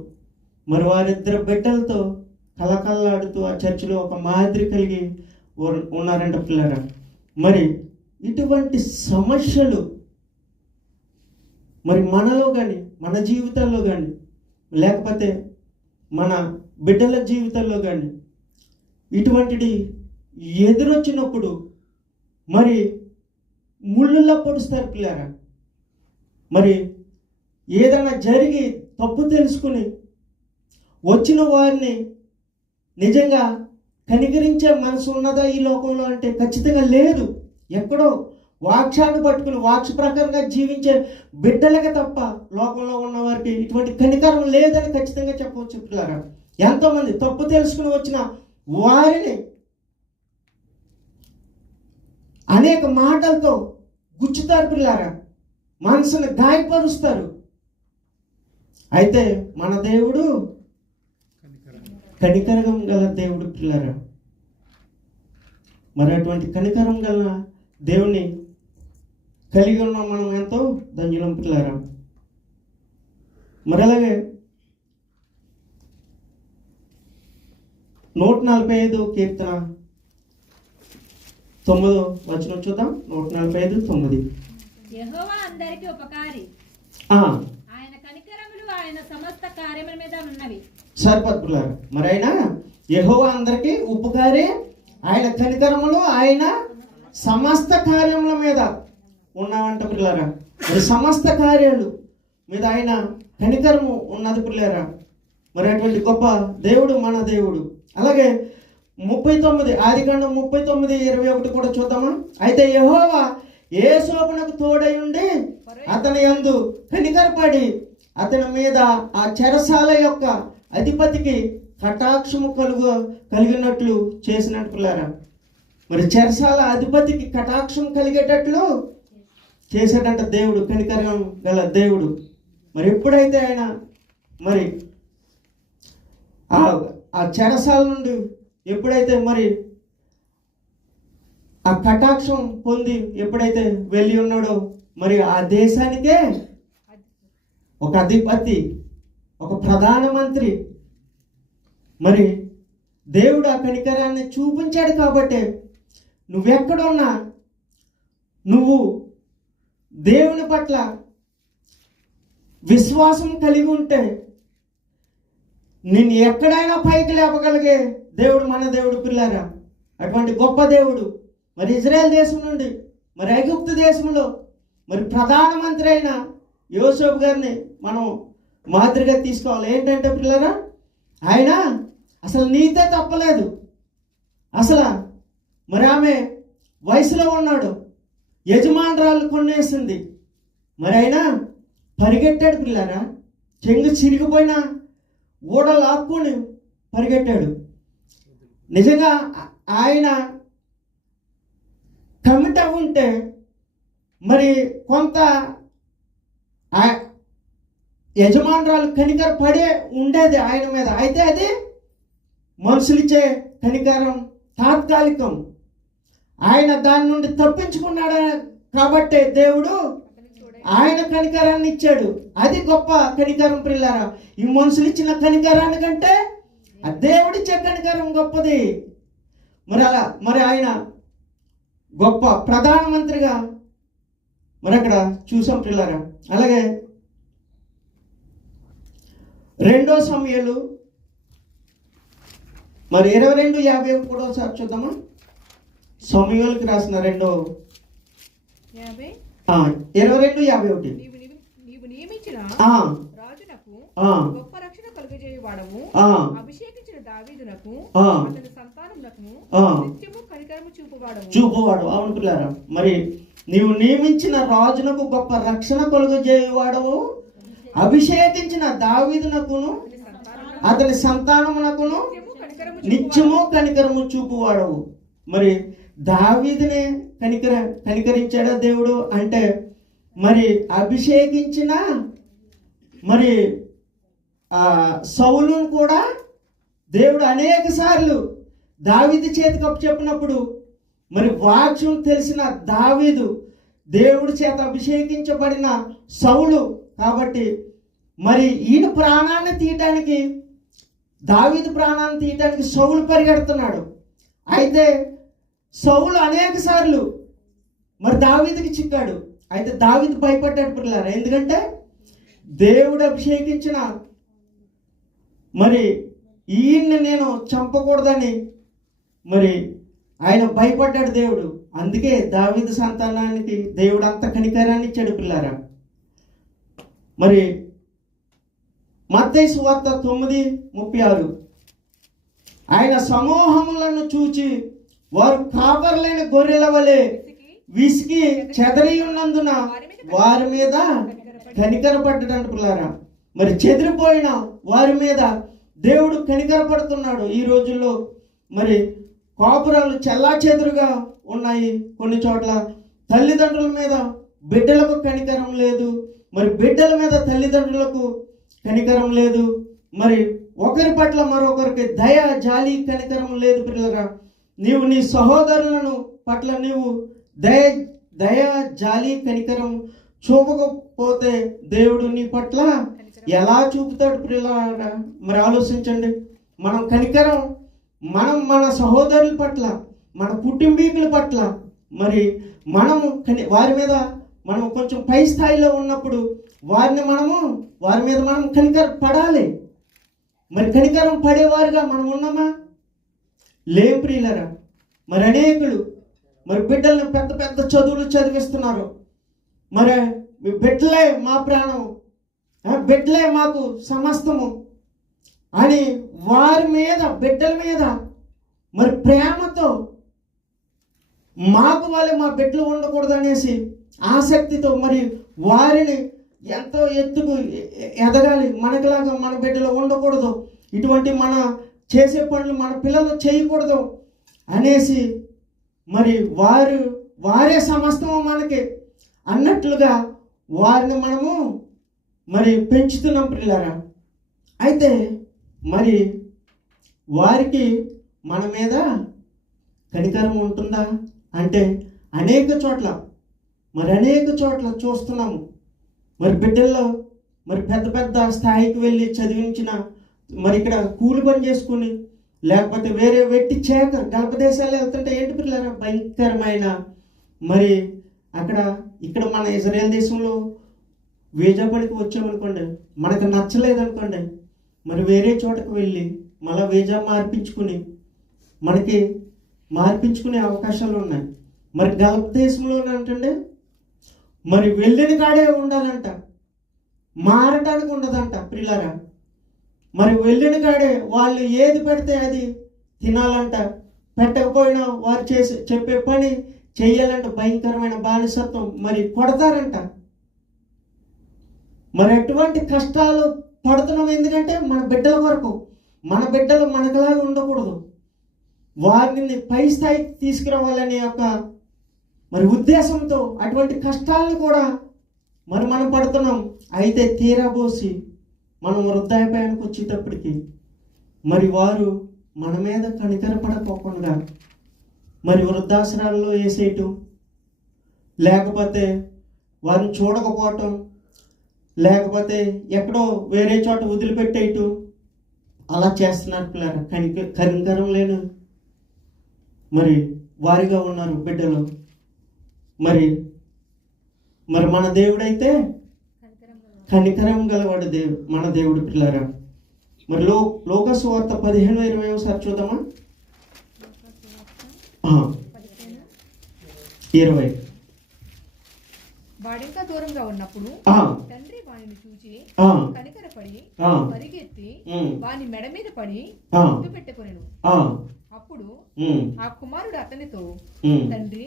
మరి వారిద్దరు బిడ్డలతో కలకల్లాడుతూ ఆ చర్చిలో ఒక మాదిరి కలిగి ఉన్నారంట పిల్లరా. మరి ఇటువంటి సమస్యలు మరి మనలో కానీ మన జీవితాల్లో కానీ లేకపోతే మన బిడ్డల జీవితాల్లో కానీ ఇటువంటిది ఎదురొచ్చినప్పుడు మరి ముళ్ళుల్లో పొడుస్తారు పిల్లరా. మరి ఏదైనా జరిగి తప్పు తెలుసుకుని వచ్చిన వారిని నిజంగా కనికరించే మనసు ఉన్నదా ఈ లోకంలో అంటే ఖచ్చితంగా లేదు. ఎక్కడో వాక్యాన్ని పట్టుకుని వాక్య ప్రకారంగా జీవించే బిడ్డలకే తప్ప లోకంలో ఉన్న వారికి ఇటువంటి కనికరం లేదని ఖచ్చితంగా చెప్పవచ్చు పిల్లరా. ఎంతోమంది తప్పు తెలుసుకుని వచ్చిన వారిని అనేక మాటలతో గుచ్చుతారు పిల్లారా, మనసును గాయపరుస్తారు. అయితే మన దేవుడు కనికరం గల దేవుడు పిల్లారా. మరి అటువంటి కనికరం గల దేవుణ్ణి కలిగి ఉన్న మనం ఎంతో ధన్యులం పిల్లారా. మరి అలాగే 145 కీర్తన 9 చూద్దాం. 145:9. యెహోవా అందరికి ఉపకారి, ఆయన కనికరములు ఆయన సమస్త కార్యముల మీద ఉన్నవి. సరిపత్రులారు. మరి ఆయన యెహోవా అందరికి ఉపకారి, ఆయన కనికరములు ఆయన సమస్త కార్యముల మీద ఉన్నావంట పిల్లారా. మరి సమస్త కార్యాలు మీద ఆయన కనికరము ఉన్నది పిల్లారా. మరి అటువంటి గొప్ప దేవుడు మన దేవుడు. అలాగే 39 ఆదికాండం 39:21 కూడా చూద్దామా. అయితే యెహోవా యేసోపునకు తోడై ఉండి అతని యందు కనికరపడి అతని మీద ఆ చెరసాల యొక్క అధిపతికి కటాక్షము కలిగినట్లు చేసినట్టు పిల్లారా. మరి చెరసాల అధిపతికి కటాక్షం కలిగేటట్లు చేశాడంట దేవుడు, కనికరం గల దేవుడు. మరి ఎప్పుడైతే ఆయన మరి ఆ చెరసాల నుండి ఎప్పుడైతే మరి ఆ కటాక్షం పొంది ఎప్పుడైతే వెళ్ళి ఉన్నాడో మరి ఆ దేశానికే ఒక అధిపతి, ఒక ప్రధానమంత్రి, మరి దేవుడు ఆ కనికరాన్ని చూపించాడు. కాబట్టి నువ్వెక్కడున్నా నువ్వు దేవుని పట్ల విశ్వాసం కలిగి ఉంటే నిన్ను ఎక్కడైనా పైకి లేపగలిగే దేవుడు మన దేవుడు పిల్లారా. అటువంటి గొప్ప దేవుడు మరి ఇజ్రాయెల్ దేశం నుండి మరి ఐగుప్తు దేశంలో మరి ప్రధానమంత్రి అయిన యోసేపు గారిని మనం మాదిరిగా తీసుకోవాలి. ఏంటంటే పిల్లారా, ఆయన అసలు నీతే తప్పలేదు. అసలు మరి ఆమె వయసులో ఉన్నాడు, యజమానురాలు కొన్నేసింది. మరి ఆయన పరిగెట్టాడు పిల్లారా, చెంగు చిరిగిపోయిన ఊడ లాక్కొని పరిగెట్టాడు. నిజంగా ఆయన కమిట్ ఉంటే మరి కొంత యజమానురాలు కనికర పడే ఉండేది ఆయన మీద. అయితే అది మనుషులిచ్చే కనికరం తాత్కాలికం. ఆయన దాని నుండి తప్పించుకున్నాడు కాబట్టి దేవుడు ఆయన కనికరాన్ని ఇచ్చాడు. అది గొప్ప కనికరం పిల్లారా. ఈ మనుషులు ఇచ్చిన కనికరాన్ని కంటే ఆ దేవుడిచ్చే కనికరం గొప్పది. మరి ఆయన గొప్ప ప్రధానమంత్రిగా మరి అక్కడ చూసాం పిల్లారా. అలాగే 2 సమూయేలు మరి 22:51 కూడా ఒకసారి చూద్దామా. సమూయేలుకి రాసిన 22:51. నీవు నియమించిన రాజునకు గొప్ప రక్షణ కలుగజేయువాడవు, అభిషేకించిన దావీదునకు అతని సంతానమునకు నిత్యము కనికరము చూపువాడు. అవును పిల్లారా. మరి నీవు నియమించిన రాజునకు గొప్ప రక్షణ కలుగజేయవాడవు, అభిషేకించిన దావీదునకును అతని సంతానమునకును నిత్యము కనికరము చూపువాడవు. మరి దావీదునే కనికరించాడా దేవుడు అంటే, మరి అభిషేకించిన మరి సౌలును కూడా దేవుడు అనేక సార్లు దావీదు చేతికి అప్పచెప్పినప్పుడు మరి వాక్యం తెలిసిన దావీదు దేవుడి చేత అభిషేకించబడిన సౌలు కాబట్టి మరి ఈయన ప్రాణాన్ని తీయటానికి, దావీదు ప్రాణాన్ని తీయటానికి సౌలు పరిగెడుతున్నాడు. అయితే సౌలు అనేక సార్లు మరి దావీదుకి చిక్కాడు. అయితే దావీదు భయపడ్డాడు పిల్లలారా. ఎందుకంటే దేవుడు అభిషేకించిన మరి ఈయన్ని నేను చంపకూడదని మరి ఆయన భయపడ్డాడు దేవుడు. అందుకే దావీదు సంతానానికి దేవుడు అంత కనికరాన్ని ఇచ్చాడు పిల్లారా. మరి మత్తయి సువార్త 9:36 ఆయన సమూహములను చూచి వారు కాపర్లేని గొర్రెల వలె విసిగి చెదరి ఉన్నందున వారి మీద కనికరపడ్డాడు పిల్లారా. మరి చెదిరిపోయిన వారి మీద దేవుడు కనికరపడుతున్నాడు. ఈ రోజుల్లో మరి కాపురాలు చెల్లా చెదురుగా ఉన్నాయి. కొన్ని చోట్ల తల్లిదండ్రుల మీద బిడ్డలకు కనికరం లేదు, మరి బిడ్డల మీద తల్లిదండ్రులకు కనికరం లేదు, మరి ఒకరి పట్ల మరొకరికి దయ జాలి కనికరం లేదు పిల్లరా. నీవు నీ సహోదరులను పట్ల నీవు దయ జాలి కనికరం చూపకపోతే దేవుడు నీ పట్ల ఎలా చూపుతాడు పిల్లరా? మరి ఆలోచించండి. మనం కనికరం మన సహోదరుల పట్ల, మన కుటుంబీకుల పట్ల మరి మనము వారి మీద మనం కొంచెం పై స్థాయిలో ఉన్నప్పుడు వారి మీద మనం కనికరం పడాలి. మరి కనికరం పడేవారుగా మనం ఉన్నామా? లేం ప్రియులరా. మరి అనేకులు మరి బిడ్డలను పెద్ద పెద్ద చదువులు చదివిస్తున్నారు. మరి బిడ్డలే మా ప్రాణం, బిడ్డలే మాకు సమస్తము అని వారి మీద, బిడ్డల మీద మరి ప్రేమతో మాకు వాళ్ళే మా బిడ్డలు ఉండకూడదు అనేసి ఆసక్తితో మరి వారిని ఎంతో ఎత్తుకు ఎదగాలి, మనకులాగా మన బిడ్డలు ఉండకూడదు, ఇటువంటి మన చేసే పనులు మన పిల్లలు చేయకూడదు అనేసి మరి వారే సమస్తము మనకి అన్నట్లుగా వారిని మనము మరి పెంచుతున్నాం పిల్లరా. అయితే మరి వారికి మన మీద కనికరం ఉంటుందా అంటే అనేక చోట్ల చూస్తున్నాము. మరి బిడ్డల్లో మరి పెద్ద పెద్ద స్థాయికి వెళ్ళి చదివించిన మరి ఇక్కడ కూలి పని చేసుకుని లేకపోతే వేరే వెట్టి గల్ప దేశాలు వెళ్తుంటే ఏంటి పిల్లరా భయంకరమైన మరి ఇక్కడ మన ఇజ్రాయెల్ దేశంలో వీజా పనికి వచ్చామనుకోండి, మనకు నచ్చలేదనుకోండి, మరి వేరే చోటకు వెళ్ళి మళ్ళీ వీజా మార్పించుకునే అవకాశాలు ఉన్నాయి. మరి గల్ఫ్ దేశంలో అంటే మరి వెళ్ళిన కాడే ఉండాలంట, మారటానికి ఉండదంట పిల్లరా. మరి వెళ్ళిన కాడే వాళ్ళు ఏది పెడితే అది తినాలంట, పెట్టకపోయినా వారు చెప్పే పని చెయ్యాలంట. భయంకరమైన బానిసత్వం, మరి కొడతారంట. మరి ఎటువంటి కష్టాలు పడుతున్నాం ఎందుకంటే మన బిడ్డల వరకు, మన బిడ్డలు మనకులాగా ఉండకూడదు, వారిని పై స్థాయికి తీసుకురావాలనే ఒక మరి ఉద్దేశంతో అటువంటి కష్టాలను కూడా మరి మనం పడుతున్నాం. అయితే తీరాబోసి మనం వృద్ధాప్యానికి వచ్చేటప్పటికి మరి వారు మన మీద కనికరపడకోకుండా మరి వృద్ధాశ్రమాల్లో వేసేయటం, లేకపోతే వారిని చూడకపోవటం, లేకపోతే ఎక్కడో వేరే చోట వదిలిపెట్టేయటం అలా చేస్తున్నారు పిల్లలు. కనికరం లేని మరి వారిగా ఉన్నారు బిడ్డలు. మరి మన దేవుడైతే కనికరం గలవాడు మన దేవుడు పిల్లరా. మరి లోకాసు వార్త 15:20 ఒకసారి చూద్దామా? 20. వాడింకా దూరంగా ఉన్నప్పుడు తండ్రి వాడిని చూచి కనికరపడి పరిగెత్తి వాని మెడ మీద పడి ముద్దు పెట్టుకొనెను. అప్పుడు ఆ కుమారుడు అతనితో, తండ్రి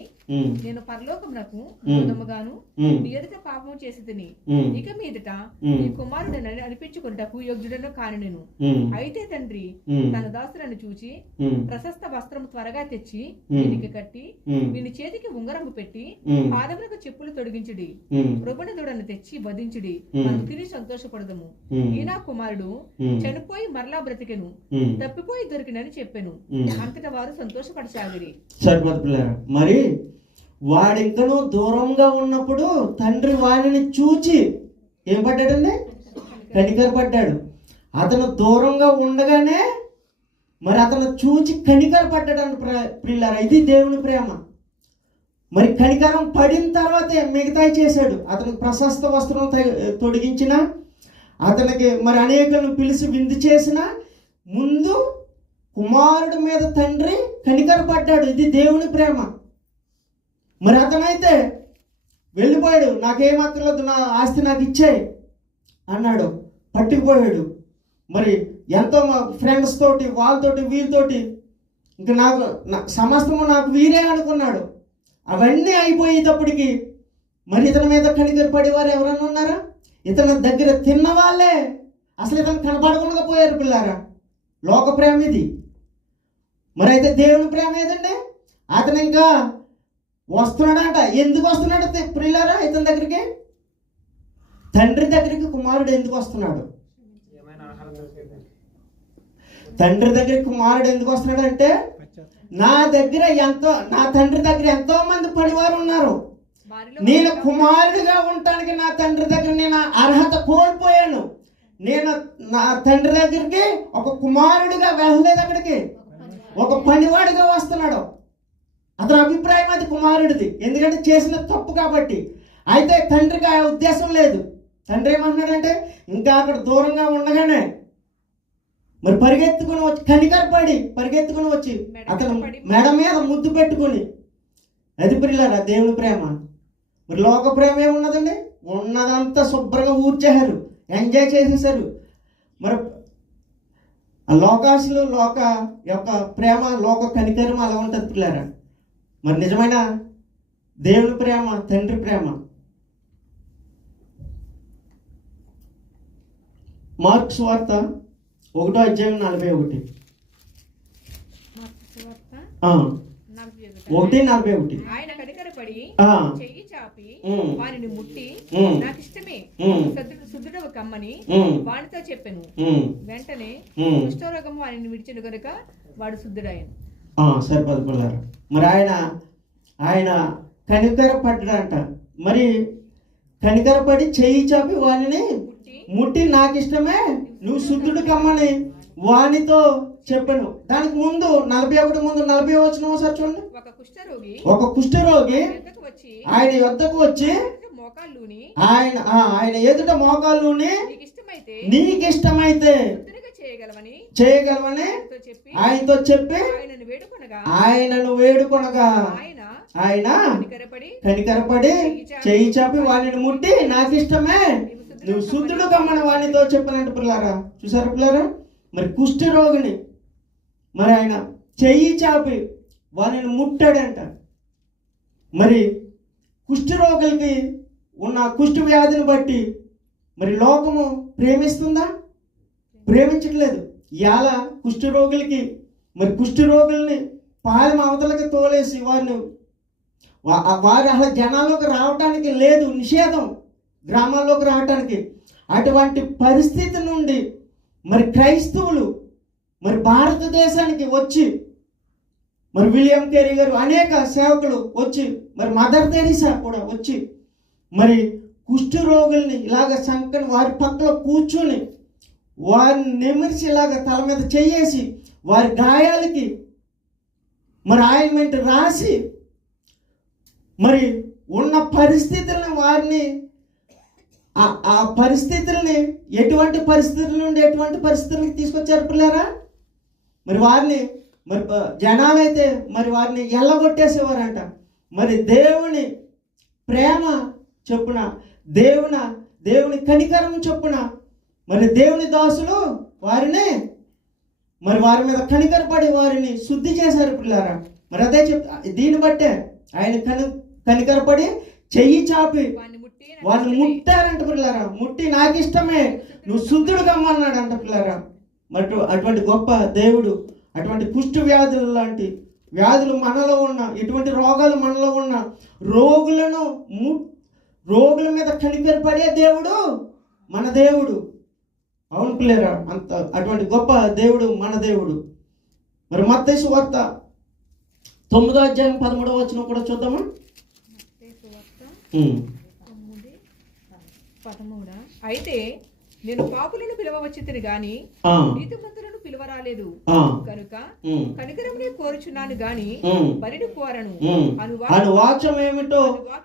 నేను పరలోకమునకు ఉమ్. దూరముగాను ఉమ్. నీ ఎదుట పాపము చేసి తిని ఉమ్. ఇక మీదట ఉమ్. నీ కుమారుడని అనిపించుకుంటకు యోగ్యుడను కాను నేను. ఉమ్. అయితే తండ్రి ఉమ్. తన దాసులను చూచి ఉమ్. ప్రశస్త వస్త్రము త్వరగా తెచ్చి ఉమ్. వీనికి కట్టి ఉమ్. వీని చేతికి ఉంగరము పెట్టి ఉమ్. పాదములకు చెప్పులు తొడిగించుడి, ఉమ్. రొబణ దూడను తెచ్చి వధించుడి, ఉమ్. మనం తిని సంతోషపడదము. ఉమ్. ఈ నా కుమారుడు ఉమ్. చనిపోయి మరలా బ్రతికెను, ఉమ్. తప్పిపోయి దొరికినని చెప్పాను. ఉమ్. అంతటా వారు సంతోషపడసాగిరి. సరిపోదు పిల్లరా. మరి వాడింకను దూరంగా ఉన్నప్పుడు తండ్రి వాడిని చూచి ఏం పడ్డాడండి? కనికరపడ్డాడు. అతను దూరంగా ఉండగానే మరి అతను చూచి కనికరపడ్డాడు పిల్లరా. ఇది దేవుని ప్రేమ. మరి కనికరం పడిన తర్వాతే మిగతాయి చేశాడు. అతనికి ప్రశస్త వస్త్రం తొడిగించిన, అతనికి మరి అనేకులను పిలిచి విందు చేసిన, ముందు కుమారుడి మీద తండ్రి కనికరపడ్డాడు. ఇది దేవుని ప్రేమ. మరి అతనైతే వెళ్ళిపోయాడు. నాకేం అక్కర్లేదు, నా ఆస్తి నాకు ఇచ్చేయి అన్నాడు. పట్టుకుపోయాడు. మరి ఎంతో మా ఫ్రెండ్స్ తోటి, వాళ్ళతోటి, వీళ్ళతోటి ఇంకా నాకు సమస్తము నాకు వీరే అనుకున్నాడు. అవన్నీ అయిపోయేటప్పటికి మరి ఇతని మీద కనికరపడేవారు ఎవరన్నా ఉన్నారా? ఇతని దగ్గర తిన్న వాళ్ళే అసలు ఇతను కనపడకుండా పోయారు పిల్లారా. లోక ప్రేమ ఇది. మరి అయితే దేవుని ప్రేమ ఏదండి? అతను ఇంకా వస్తున్నాడంట. ఎందుకు వస్తున్నాడు పిల్లారా ఇతని దగ్గరికి? తండ్రి దగ్గరికి కుమారుడు ఎందుకు వస్తున్నాడు? తండ్రి దగ్గరికి కుమారుడు ఎందుకు వస్తున్నాడు అంటే, నా తండ్రి దగ్గర ఎంతో మంది పనివారు ఉన్నారు. నేను కుమారుడిగా ఉండటానికి నా తండ్రి దగ్గర నేను అర్హత కోల్పోయాను. నేను నా తండ్రి దగ్గరికి ఒక కుమారుడిగా వెళ్ళలేదు, అక్కడికి ఒక పనివాడిగా వస్తున్నాడు. అతని అభిప్రాయం అది కుమారుడిది, ఎందుకంటే చేసిన తప్పు కాబట్టి. అయితే తండ్రికి ఆ ఉద్దేశం లేదు. తండ్రి ఏమంటున్నాడంటే, ఇంకా అక్కడ దూరంగా ఉండగానే మరి పరిగెత్తుకుని వచ్చి కనికరపడి పరిగెత్తుకుని వచ్చి అతను మెడ మీద ముద్దు పెట్టుకుని, అది పిల్లారా దేవుని ప్రేమ. మరి లోక ప్రేమ ఏమున్నదండి? ఉన్నదంతా శుభ్రంగా ఊర్చేశారు, ఎంజాయ్ చేసేసారు. మరి ఆ లోకాశులు లోక యొక్క ప్రేమ, లోక కనికరం అలా ఉంటుంది పిల్లారా. మరి నిజమైన దేవుని ప్రేమ, తండ్రి ప్రేమ. మార్క్స్ వార్త 1:41. 1:41. ఆయన కనికరపడి చెయ్యి చాపి వారిని ముట్టి నాకు ఇష్టమే శుద్ధుడవ కమ్మని వాడితో చెప్పాను. వెంటనే కుష్ఠరోగం వారిని విడిచిన కనుక వాడు శుద్ధుడాయను. సరిపదు పిల్లలు. మరి ఆయన కనికరపడ్డాడంట. మరి కనికరపడి చెయ్యి చాపి వారిని ముట్టి నాకు ఇష్టమే నువ్వు శుద్ధుడు కమ్మని వానితో చెప్పాను. దానికి ముందు 41 ముందు 40 వచనం ఒకసారి చూడండి. ఒక కుష్ఠరోగి ఆయన యొద్దకు వచ్చి ఆయన ఎదుట మోకాళ్ళుని నీకు ఇష్టమైతే చేయగలవని ఆయనతో చెప్పి ఆయనను వేడుకొనగా ఆయన కనికరపడి చెయ్యి చాపి వాడిని ముట్టి నాకు ఇష్టమే నువ్వు శుద్ధుడు కమ్మని వాడితో చెప్పనంటే పిల్లారా. చూసారా పిల్లారా? మరి కుష్ఠరోగిని మరి ఆయన చెయ్యి చాపి వారిని ముట్టాడంట. మరి కుష్ఠరోగులకి ఉన్న కుష్ఠ వ్యాధిని బట్టి మరి లోకము ప్రేమిస్తుందా? ప్రేమించట్లేదు. ఇవాళ కుష్ఠరోగులకి మరి కుష్ఠరోగుల్ని పాలెం అవతలకి తోలేసి వారు అసలు జనాల్లోకి రావడానికి లేదు, నిషేధం గ్రామాల్లోకి రావడానికి. అటువంటి పరిస్థితి నుండి మరి క్రైస్తవులు మరి భారతదేశానికి వచ్చి మరి విలియం కేరీ గారు అనేక సేవకులు వచ్చి మరి మదర్ తెరీసా కూడా వచ్చి మరి కుష్ఠరోగుల్ని ఇలాగ సంకని వారి పక్కన కూర్చొని వారిని నిమిర్చి ఇలాగ తల మీద చేయేసి వారి గాయాలకి మరి ఆయింట్మెంట్ రాసి మరి ఉన్న పరిస్థితులను వారిని ఆ పరిస్థితుల్ని ఎటువంటి పరిస్థితుల నుండి ఎటువంటి పరిస్థితులకి తీసుకొచ్చారు పిల్లారా. మరి వారిని మరి జనాలైతే మరి వారిని ఎల్లగొట్టేసేవారంట. మరి దేవుని ప్రేమ చొప్పున దేవుని కనికరం చొప్పున మరి దేవుని దాసులు వారిని మరి వారి మీద కనికరపడి వారిని శుద్ధి చేశారు పిల్లారా. మరి అదే దీన్ని బట్టే ఆయన కనికరపడి చెయ్యి చాపి వారిని ముట్టి నాకు వారిని ఇష్టమే. ముట్టారంట పిల్లారా. ముట్టి నాకు ఇష్టమే, నువ్వు శుద్ధుడు కమ్మన్నాడు అంట పిల్లారా. మరి అటువంటి గొప్ప దేవుడు, అటువంటి కుష్టు వ్యాధులు లాంటి వ్యాధులు మనలో ఉన్న, ఇటువంటి రోగాలు మనలో ఉన్న రోగుల మీద కనికరపడే దేవుడు మన దేవుడు. అవును పిల్లారా, అంత అటువంటి గొప్ప దేవుడు మన దేవుడు. మరి మత్తయి సువార్త 9వ అధ్యాయం 13వ వచనం కూడా చూద్దామా. మత్తయి సువార్త ఉమ్. 9:13. అయితే నేను పాపులను పిలవవచ్చితిని గాని ఆ, నీతిమంతులను పిలవరాలేదు. ఆ, కనుక ఉమ్, కనికరమునే కోరుచున్నాను గాని ఉమ్, బలిని కోరను ఉమ్. అను ఆయన వాక్యం ఏమిటో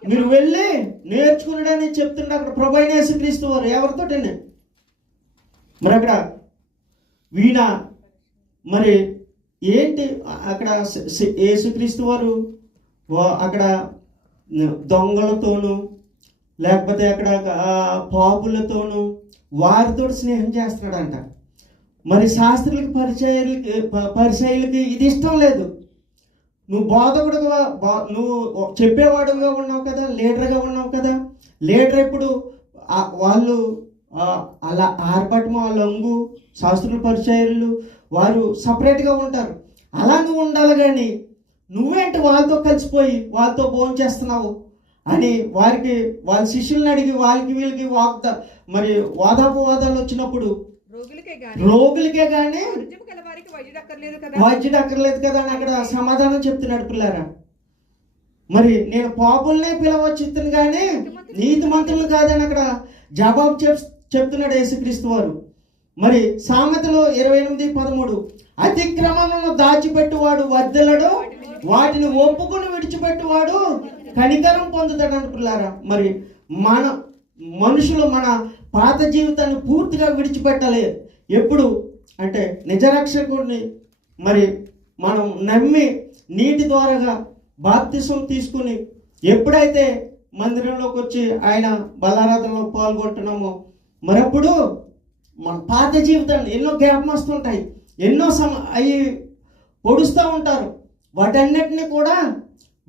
మీరు వెళ్ళి నేర్చుకున్నాడని చెప్తుండే అక్కడ ప్రభు అయిన యేసుక్రీస్తు వారు. ఎవరితోటండి మరి అక్కడ వీణ మరి ఏంటి అక్కడ యేసుక్రీస్తు వారు అక్కడ దొంగలతోనూ లేకపోతే అక్కడ పాపులతోనూ వారితో స్నేహం చేస్తున్నాడంట. మరి శాస్త్రులకి పరిచయులకి ఇది ఇష్టం లేదు. నువ్వు బోధకుడుగా నువ్వు చెప్పేవాడుగా ఉన్నావు కదా, లీడర్గా ఉన్నావు కదా. లీడర్ ఎప్పుడు వాళ్ళు అలా ఆర్భటము, వాళ్ళ అంగు, శాస్త్రుల పరిచయులు వారు సపరేట్గా ఉంటారు. అలా నువ్వు ఉండాలి. కానీ నువ్వేంటి వాళ్ళతో కలిసిపోయి వాళ్ళతో భోజనం చేస్తున్నావు అని వాళ్ళ శిష్యుల్ని అడిగి వాళ్ళకి వీళ్ళకి వాదాలు వచ్చినప్పుడు రోగులకే కానీ వైద్యుడు అక్కర్లేదు కదా అని అక్కడ సమాధానం చెప్తున్నాడు పిల్లారా. మరి నేను పాపుల్నే పిలవచ్చిత్తును కానీ నీతిమంతులను కాదని అక్కడ జవాబు చెప్తున్నాడు యేసుక్రీస్తు వారు. మరి సామెతలు 28:13 అతిక్రమమును దాచిపెట్టువాడు వర్ధిల్లడు, వాటిని ఒప్పుకుని విడిచిపెట్టువాడు కనికరం పొందుతాడు అంటున్నారా. మరి మనుషులు మన పాత జీవితాన్ని పూర్తిగా విడిచిపెట్టాలి. ఎప్పుడు అంటే నిజరక్షకుడిని మరి మనం నమ్మి నీటి ద్వారాగా బాప్తిసం తీసుకుని ఎప్పుడైతే మందిరంలోకి వచ్చి ఆయన బలారాధనలో పాల్గొంటున్నామో మరి అప్పుడు మన పాత జీవితాన్ని ఎన్నో గ్యాప్ వస్తుంటాయి, ఎన్నో అవి పొడుస్తూ ఉంటారు. వాటన్నిటిని కూడా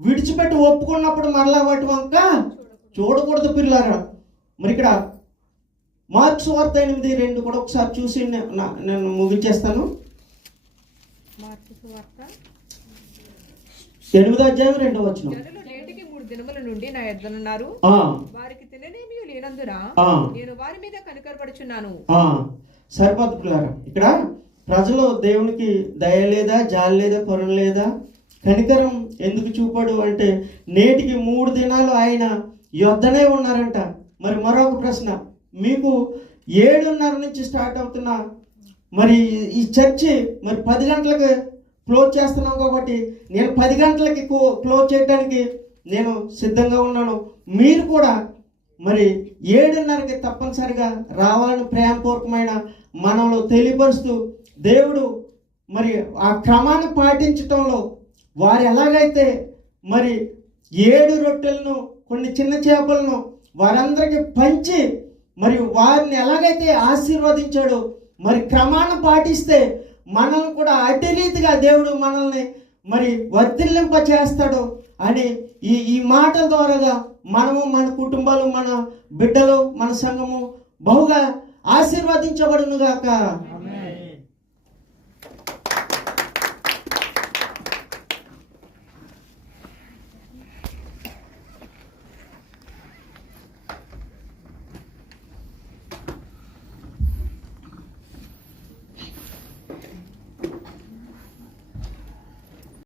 విడిచిపెట్టి ఒప్పుకున్నప్పుడు మరలా వాటి వంక చూడకూడదు పిల్లారా. మరి ఇక్కడ మార్కు సువార్త 8:2 కూడా ఒకసారి చూసి నేను ముగించేస్తాను. మార్కు సువార్త 8వ అధ్యాయం 2వ వచనం. జనులు నేటికి 3 దినముల నుండి నా యొద్దనున్నారు, వారికి తిననేమీ లేనందున నేను వారి మీద కనికరపడుచున్నాను. సరిపోదు పిల్లారా. ఇక్కడ ప్రజలు దేవునికి దయ లేదా, జాలి లేదా, కరుణ లేదా, కనికరం ఎందుకు చూపాడు అంటే నేటికి 3 దినాలు ఆయన యొద్దనే ఉన్నారంట. మరి మరొక ప్రశ్న, మీకు 7:30 నుంచి స్టార్ట్ అవుతున్న మరి ఈ చర్చి మరి 10 గంటలకు క్లోజ్ చేస్తున్నాం కాబట్టి నేను 10 గంటలకి క్లోజ్ చేయడానికి నేను సిద్ధంగా ఉన్నాను. మీరు కూడా మరి 7:30కి తప్పనిసరిగా రావాలని ప్రేమపూర్వకమైన మనలో తెలియపరుస్తూ దేవుడు మరి ఆ క్రమాన్ని పాటించటంలో వారు ఎలాగైతే మరి 7 రొట్టెలను కొన్ని చిన్న చేపలను వారందరికీ పంచి మరి వారిని ఎలాగైతే ఆశీర్వదించాడో మరి క్రమాన్ని పాటిస్తే మనల్ని కూడా అట్టి రీతిగా దేవుడు మనల్ని మరి వర్ధిల్లింప చేస్తాడు అని ఈ మాటల ద్వారాగా మనము, మన కుటుంబాలు, మన బిడ్డలు, మన సంఘము బహుగా ఆశీర్వదించబడును గాక.